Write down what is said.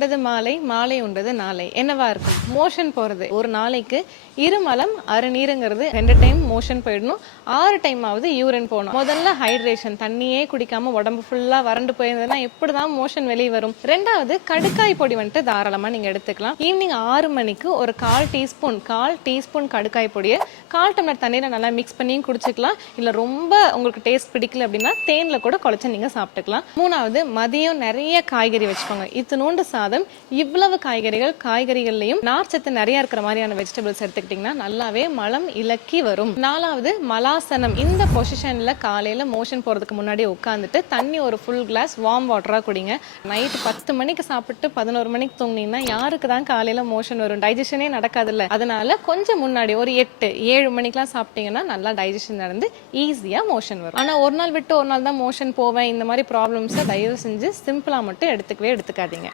உண்டது மாலை, மாலை உண்டது நாளை என்னவா இருக்கும்? மோஷன் போறது. ஒரு நாளைக்கு இருமலம் அறுநீருங்கிறது 2 டைம் மோஷன் போயிடணும், 6 டைம் ஆவது யூரின் போகணும். முதல்ல ஹைட்ரேஷன், தண்ணியே குடிக்காம உடம்பு ஃபுல்லா வறண்டு போயிருந்ததுன்னா எப்படிதான் மோஷன் வெளியே வரும்? ரெண்டாவது கடுக்காய் பொடி வந்துட்டு தாராளமா நீங்க எடுத்துக்கலாம். ஈவினிங் 6 மணிக்கு ஒரு கால் டீஸ்பூன் கடுக்காய் பொடியை 1/4 டம்ளர் தண்ணீரை நல்லா மிக்ஸ் பண்ணியும் குடிச்சுக்கலாம். இல்ல ரொம்ப உங்களுக்கு டேஸ்ட் பிடிக்கல அப்படின்னா தேன்ல கூட குழச்சு நீங்க சாப்பிட்டுக்கலாம். மூணாவது மதியம் நிறைய காய்கறி வச்சுக்கோங்க. இத்தினோண்டு சாதம், இவ்வளவு காய்கறிகள்லயும் நார்ச்சத்து நிறைய இருக்கிற மாதிரியான வெஜிடபிள்ஸ் எடுத்துக்கிட்டீங்கன்னா நல்லாவே மலம் இலக்கி வரும். நாலாவது மலாசனம். இந்த பொசிஷன்ல காலையில மோஷன் போறதுக்கு முன்னாடி உட்காந்துட்டு தண்ணி ஒரு ஃபுல் கிளாஸ் வார்ம் வாட்டரா குடிங்க. நைட் 10 மணிக்கு சாப்பிட்டு 11 மணிக்கு தூங்கினீங்கன்னா யாருக்கு தான் காலையில மோஷன் வரும்? டைஜஷனே நடக்காதுல்ல. அதனால கொஞ்சம் முன்னாடி ஒரு 8-7 மணிக்கெல்லாம் சாப்பிட்டீங்கன்னா நல்லா டைஜஷன் நடந்து ஈஸியா மோஷன் வரும். ஆனா ஒரு நாள் விட்டு ஒரு நாள் தான் மோஷன் போவேன், இந்த மாதிரி ப்ராப்ளம்ஸை தயவு செஞ்சு சிம்பிளா மட்டும் எடுத்துக்காதீங்க.